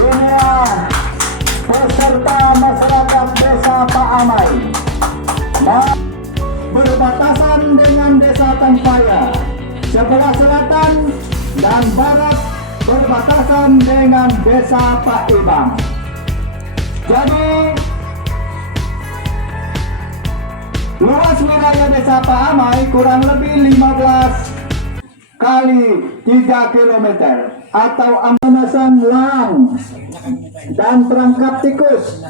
Inilah peserta masyarakat Desa Pak Amai. Nah, berbatasan dengan Desa Tampaya sebelah selatan dan barat berbatasan dengan Desa Pak Ibang. Jadi luas wilayah Desa Pak Amai kurang lebih 15 kali 3 km atau amanasan lang dan perangkap tikus.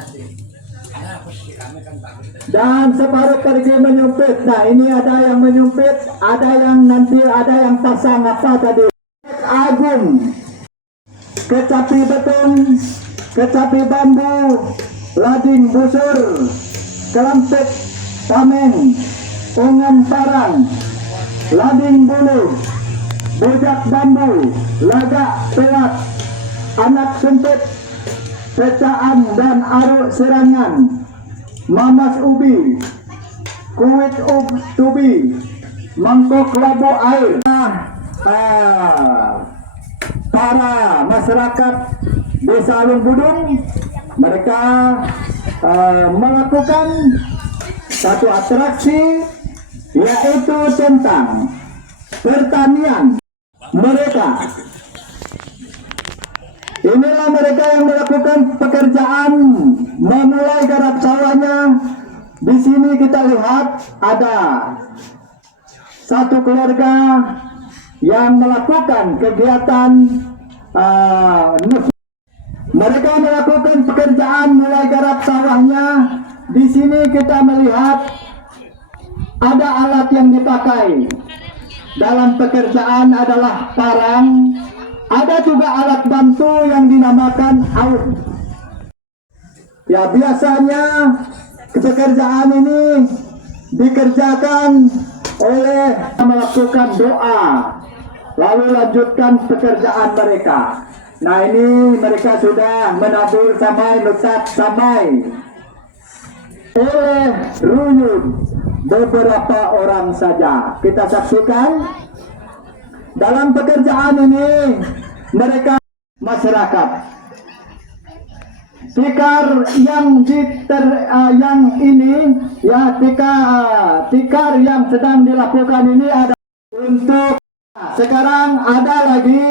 Dan separuh pergi menyumpit. Nah, ini ada yang menyumpit, ada yang nanti ada yang pasang apa tadi? Agung, kecapi beton, kecapi bambu, lading busur, kelempit tamen, ungan parang, lading bulu, bojak bambu, lagak pelat, anak sempit, pecaan dan aruk serangan, mamas ubi, kuit tubi, mangkok labu air. Para masyarakat Desa Alung Budung, mereka melakukan satu atraksi, yaitu tentang pertanian mereka. Inilah mereka yang melakukan pekerjaan memulai garap sawahnya. Di sini kita lihat ada satu keluarga yang melakukan kegiatan mereka melakukan pekerjaan mulai garap sawahnya. Di sini kita melihat ada alat yang dipakai dalam pekerjaan adalah parang. Ada juga alat bantu yang dinamakan aut. Ya, biasanya pekerjaan ini dikerjakan oleh melakukan doa, lalu lanjutkan pekerjaan mereka. Nah, ini mereka sudah menabur samai, nusak samai oleh ruyut beberapa orang saja. Kita saksikan dalam pekerjaan ini mereka masyarakat. Tikar yang ini ya tikar yang sedang dilakukan ini ada untuk sekarang ada lagi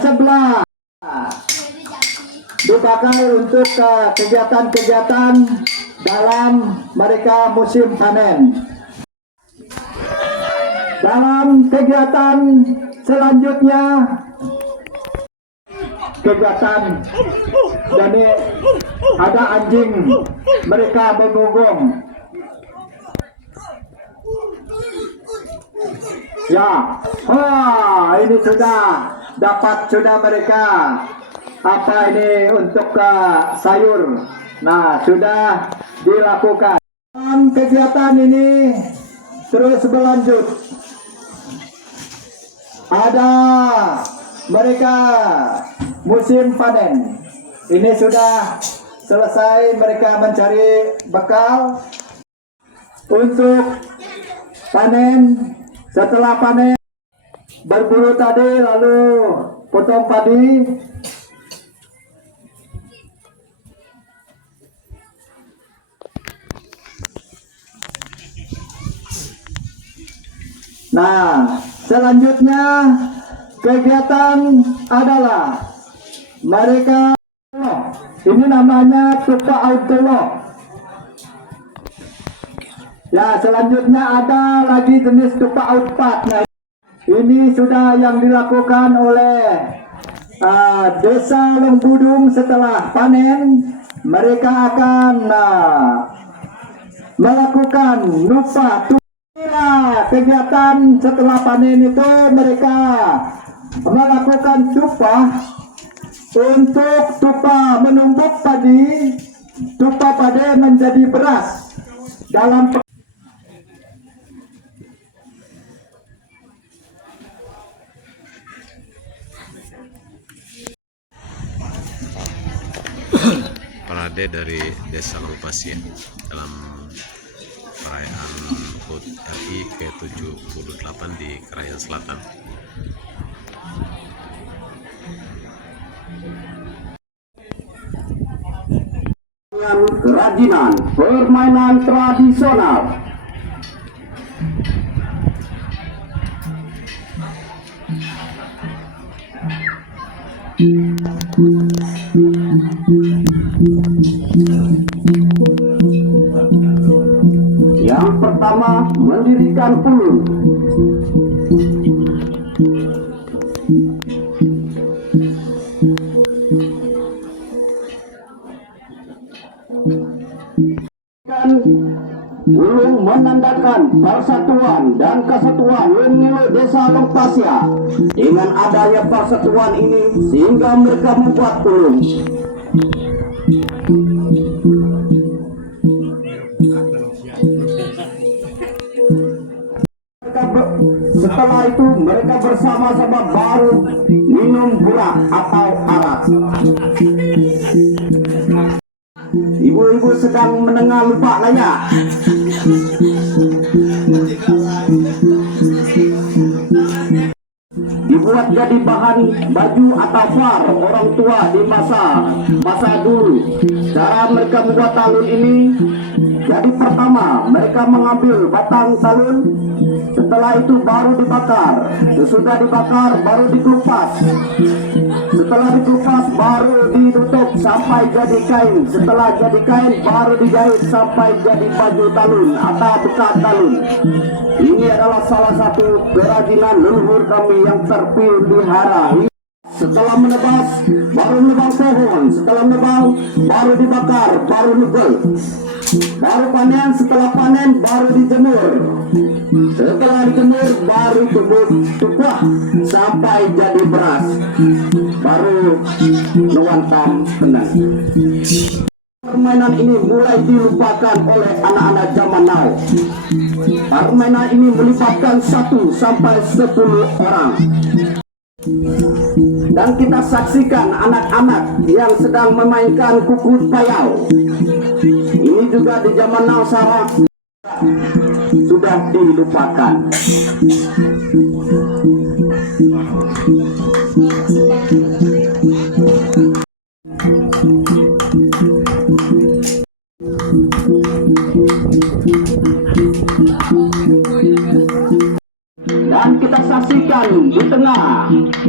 sebelah dipakai untuk kegiatan-kegiatan dalam mereka musim panen. Dalam kegiatan selanjutnya kegiatan jadi ada anjing mereka menggonggong. Ya, ini sudah mereka apa ini untuk sayur. Nah, sudah dilakukan. Dalam kegiatan ini terus berlanjut. Ada mereka musim panen. Ini sudah selesai, mereka mencari bekal untuk panen. Setelah panen berburu tadi lalu potong padi. Nah, selanjutnya kegiatan adalah mereka ini namanya tupak outdoor. Ya, selanjutnya ada lagi jenis tupak outpat. Nah, ini sudah yang dilakukan oleh Desa Alung Budung setelah panen. Mereka akan melakukan nupa. Kegiatan setelah panen itu mereka melakukan tupa untuk tupa menumbuk padi, tupa padi menjadi beras dalam parade dari Desa Lupasien dalam perayaan HUT RI ke-78 di Krayan Selatan. Dengan kerajinan permainan tradisional. Yang pertama, mendirikan ulun. Ulun menandakan persatuan dan kesatuan Wengilu Desa Longpasya. Dengan adanya persatuan ini sehingga mereka membuat ulun. Setelah itu mereka bersama-sama baru minum burak atau arak. Ibu-ibu sedang menengah lupa layak. Dibuat jadi bahan baju atau far orang tua di masa dulu. Cara mereka membuat talun ini, jadi pertama mereka mengambil batang talun, setelah itu baru dibakar. Sesudah dibakar baru dikelupas. Setelah dikelupas baru ditutup sampai jadi kain. Setelah jadi kain baru dijahit sampai jadi baju talun atau bekas talun. Ini adalah salah satu kerajinan leluhur kami yang terpelihara. Setelah menebas baru menebang pohon. Setelah menebang baru dibakar, baru nubel. Baru panen, setelah panen baru dijemur. Setelah dijemur baru tukuh sampai jadi beras. Baru nuantam tenang. Permainan ini mulai dilupakan oleh anak-anak zaman now. Permainan ini melibatkan 1 sampai 10 orang. Dan kita saksikan anak-anak yang sedang memainkan kukut payau. Ini juga di zaman now sudah dilupakan. Dan kita saksikan di tengah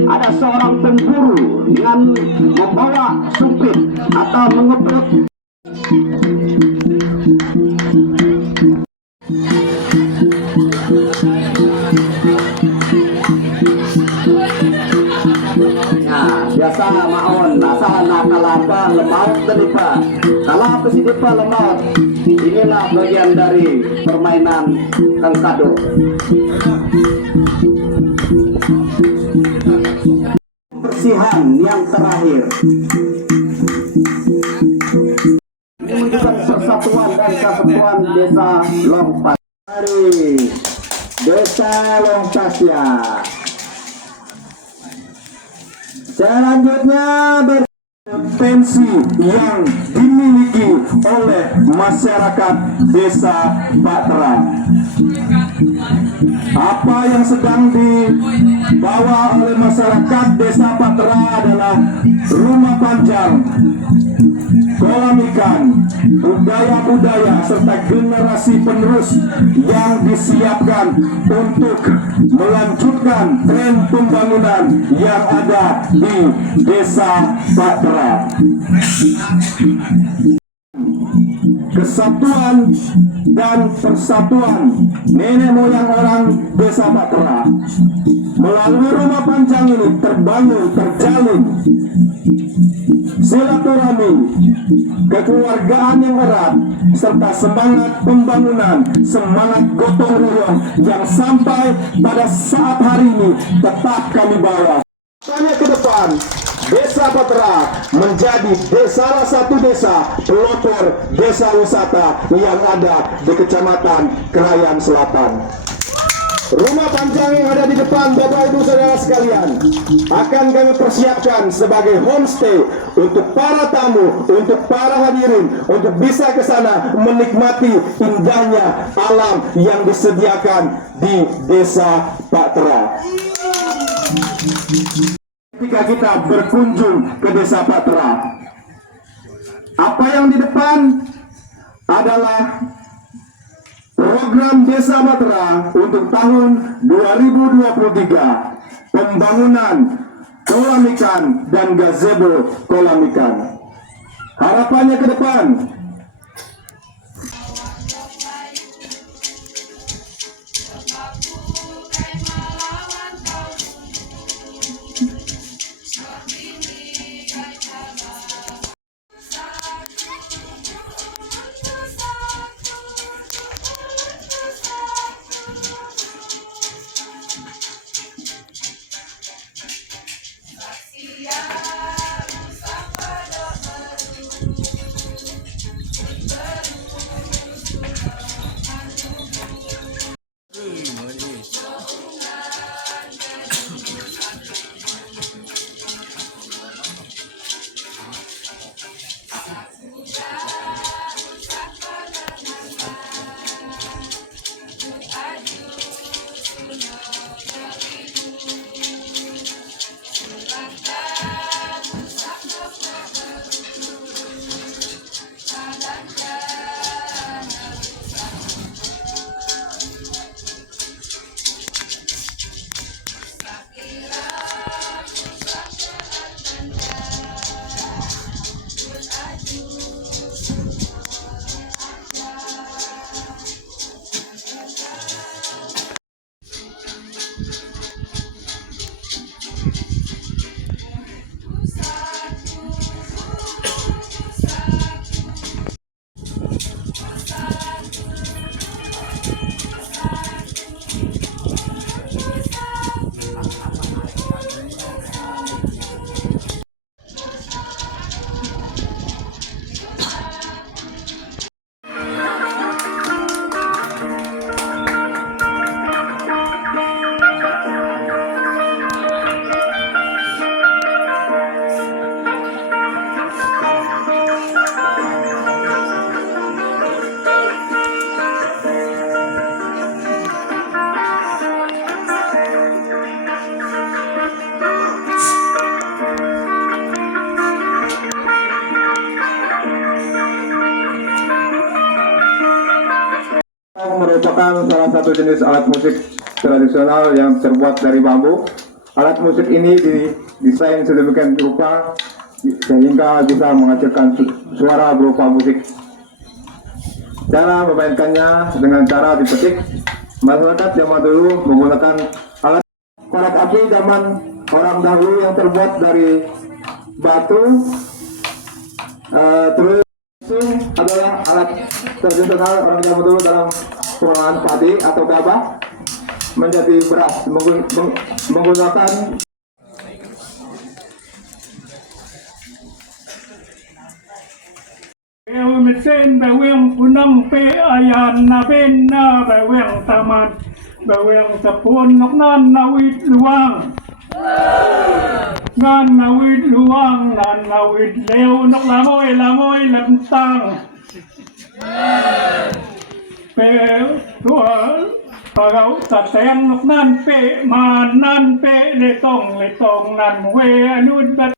ada seorang pemburu dengan membawa sumpit atau mengeput. Biasa maon, asal nakalapa lemau telipa. Kalau apa sih depa lemau? Inilah bagian dari permainan tengkado. Pembersihan yang terakhir. Ini menunjukkan persatuan dan kesatuan Desa Longpasya. Dari Desa Longpasya. Selanjutnya berpotensi yang dimiliki oleh masyarakat Desa Patra. Apa yang sedang dibawa oleh masyarakat Desa Patra adalah rumah panjang, kolam ikan, budaya-budaya serta generasi penerus yang disiapkan untuk melanjutkan tren pembangunan yang ada di Desa Patra. Kesatuan dan persatuan nenek moyang orang Desa Patra melalui rumah panjang ini terjalin silaturahmi, kekeluargaan yang erat, serta semangat pembangunan, semangat gotong royong yang sampai pada saat hari ini tetap kami bawa. Tanya ke depan, Desa Patra menjadi salah satu desa pelopor desa wisata yang ada di Kecamatan Krayan Selatan. Rumah panjang yang ada di depan Bapak Ibu Saudara sekalian akan kami persiapkan sebagai homestay untuk para tamu, untuk para hadirin, untuk bisa ke sana menikmati indahnya alam yang disediakan di Desa Patra. Ketika kita berkunjung ke Desa Patra, Apa yang di depan adalah program Desa Batera untuk tahun 2023, pembangunan kolam ikan dan gazebo kolam ikan. Harapannya ke depan, merupakan salah satu jenis alat musik tradisional yang terbuat dari bambu. Alat musik ini didesain sedemikian rupa sehingga bisa menghasilkan suara berupa musik. Cara memainkannya dengan cara dipetik. Masyarakat zaman dulu menggunakan alat korek api zaman orang dahulu yang terbuat dari batu. Terus itu adalah alat tradisional orang zaman dulu dalam pengolahan padi atau gabah menjadi beras menggunakan mesin bawang punang pe ayan na ben na bawang taman bawang sapun nok nan nawit luang ngan nawit luang nan nawit leo nok lamoy lantang pe tua pagau tateng nok nan pe man nan pe letong nan we anud bat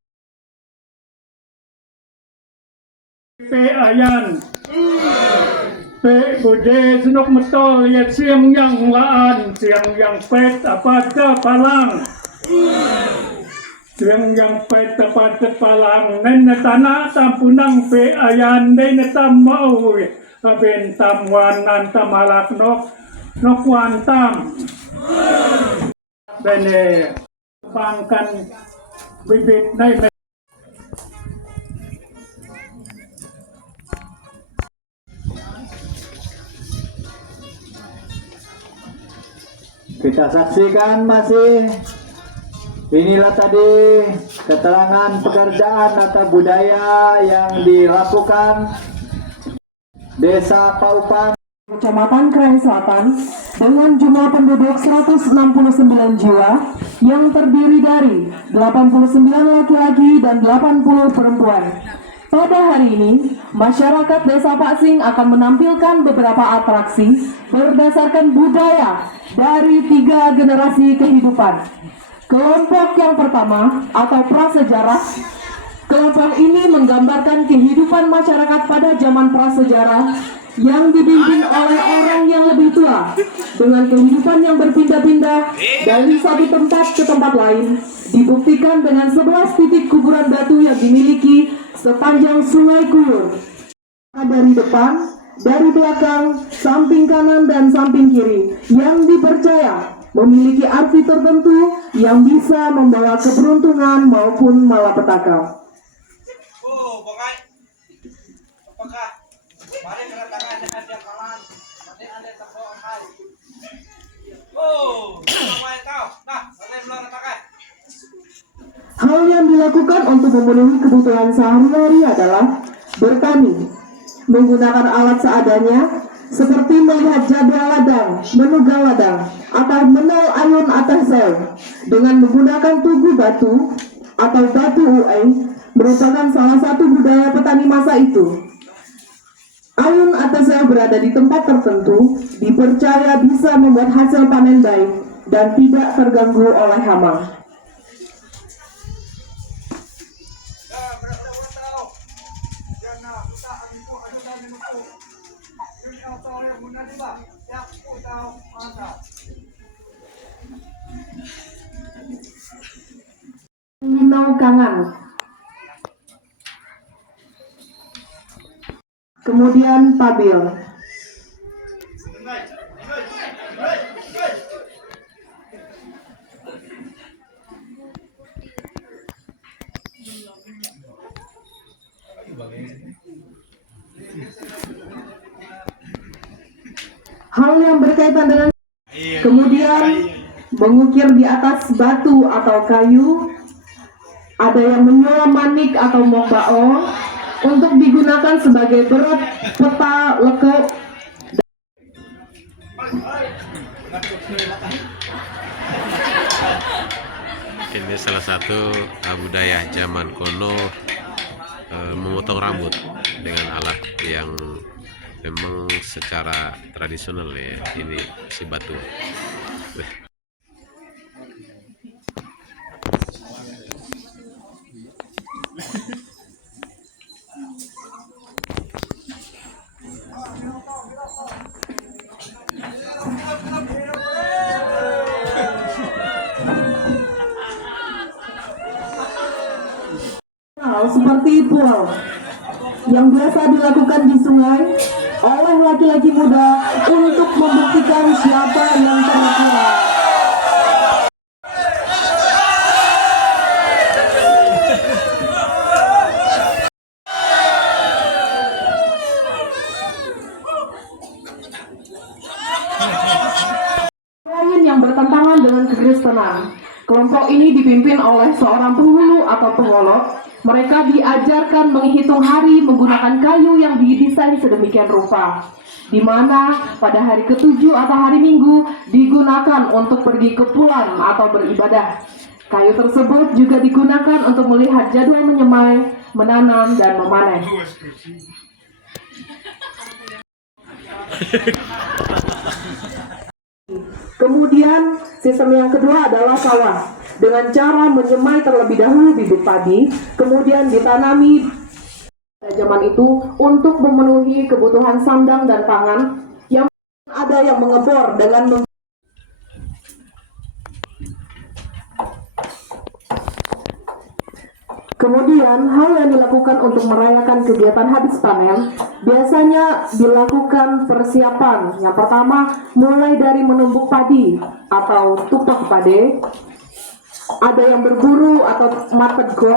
pe ayan pe bude sunok metol ya siang yang laan siang yang pet apa ke palang siang yang pet apa ke palang nen tanah tampunang pe ayan den tam mau aben tam wanan tamalak nok wan tam bene pangkan bibit nai. Kita saksikan masih inilah tadi keterangan pekerjaan atau budaya yang dilakukan Desa Paupan, Kecamatan Krayan Selatan dengan jumlah penduduk 169 jiwa yang terdiri dari 89 laki-laki dan 80 perempuan. Pada hari ini, masyarakat Desa Paksing akan menampilkan beberapa atraksi berdasarkan budaya dari 3 generasi kehidupan. Kelompok yang pertama atau prasejarah, kelompok ini menggambarkan kehidupan masyarakat pada zaman prasejarah yang dipimpin oleh orang yang lebih tua dengan kehidupan yang berpindah-pindah dari satu tempat ke tempat lain, dibuktikan dengan 11 titik kuburan batu yang dimiliki sepanjang Sungai Kuyur. Dari depan, dari belakang, samping kanan dan samping kiri yang dipercaya memiliki arti tertentu yang bisa membawa keberuntungan maupun malapetaka. Oh, bagai. Apakah mari kedatangan dengan yang kawan, nanti anda teko hai. Oh, bagai kau. Nah, anda belum katakan. Hal yang dilakukan untuk memenuhi kebutuhan sehari-hari adalah bertani, menggunakan alat seadanya seperti melihat jabra ladang, menugal ladang, atau menol ayun atas sel dengan menggunakan tugu batu atau batu ueng merupakan salah satu budaya petani masa itu. Ayun atas sel berada di tempat tertentu dipercaya bisa membuat hasil panen baik dan tidak terganggu oleh hama. Minau Kangan. Kemudian Tabil. Hal yang berkaitan dengan kemudian mengukir di atas batu atau kayu, ada yang menyulam manik atau mombao untuk digunakan sebagai berat peta lekuk. Ini salah satu budaya zaman kuno, memotong rambut dengan alat yang memang secara tradisional ya, ini si batu. Seperti pulau yang biasa dilakukan di sungai oleh laki-laki muda untuk membuktikan siapa yang terkuat. Lain yang bertentangan dengan kekristenan. Kelompok ini dipimpin oleh seorang penghulu atau pengolok. Mereka diajarkan menghitung hari menggunakan kayu yang didesain sedemikian rupa, di mana pada hari ke-7 atau hari Minggu digunakan untuk pergi ke pulang atau beribadah. Kayu tersebut juga digunakan untuk melihat jadwal menyemai, menanam, dan memanen. Kemudian sistem yang kedua adalah sawah. Dengan cara menyemai terlebih dahulu bibit padi, kemudian ditanami pada zaman itu untuk memenuhi kebutuhan sandang dan pangan. Yang ada yang mengebor dengan Kemudian hal yang dilakukan untuk merayakan kegiatan habis panen biasanya dilakukan persiapan. Yang pertama mulai dari menumbuk padi atau tupak pade. Ada yang berburu atau matego,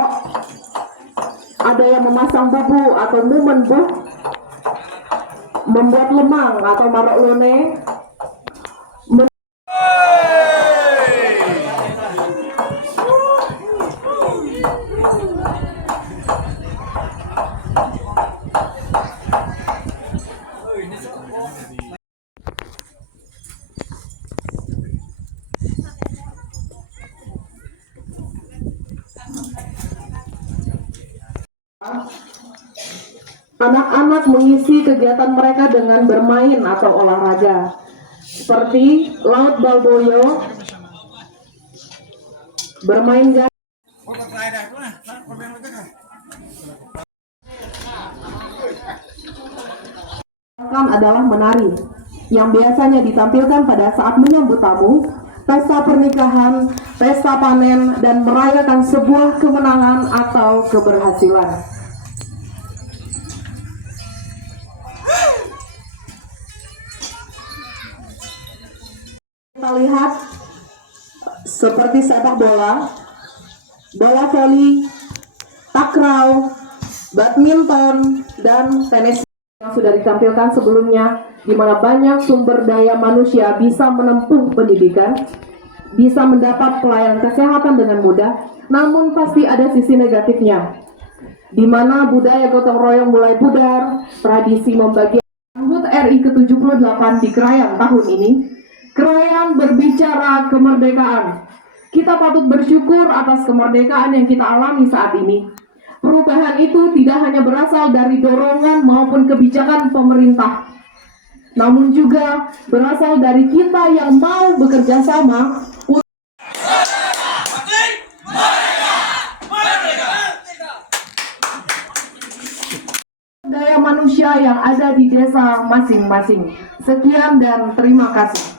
ada yang memasang bubu atau mumen buh, membuat lemang atau marok lone, anak-anak mengisi kegiatan mereka dengan bermain atau olahraga seperti laut balboyo, bermain adalah menari, yang biasanya ditampilkan pada saat menyambut tamu, pesta pernikahan, pesta panen, dan merayakan sebuah kemenangan atau keberhasilan. Kita lihat seperti sepak bola, bola voli, takraw, badminton, dan tenis yang sudah ditampilkan sebelumnya, di mana banyak sumber daya manusia bisa menempuh pendidikan, bisa mendapat pelayanan kesehatan dengan mudah, namun pasti ada sisi negatifnya, di mana budaya gotong royong mulai pudar, tradisi membagi HUT RI ke-78 di Krayan tahun ini. Krayan berbicara kemerdekaan. Kita patut bersyukur atas kemerdekaan yang kita alami saat ini. Perubahan itu tidak hanya berasal dari dorongan maupun kebijakan pemerintah, namun juga berasal dari kita yang mau bekerja sama untuk daya manusia yang ada di desa masing-masing. Sekian dan terima kasih.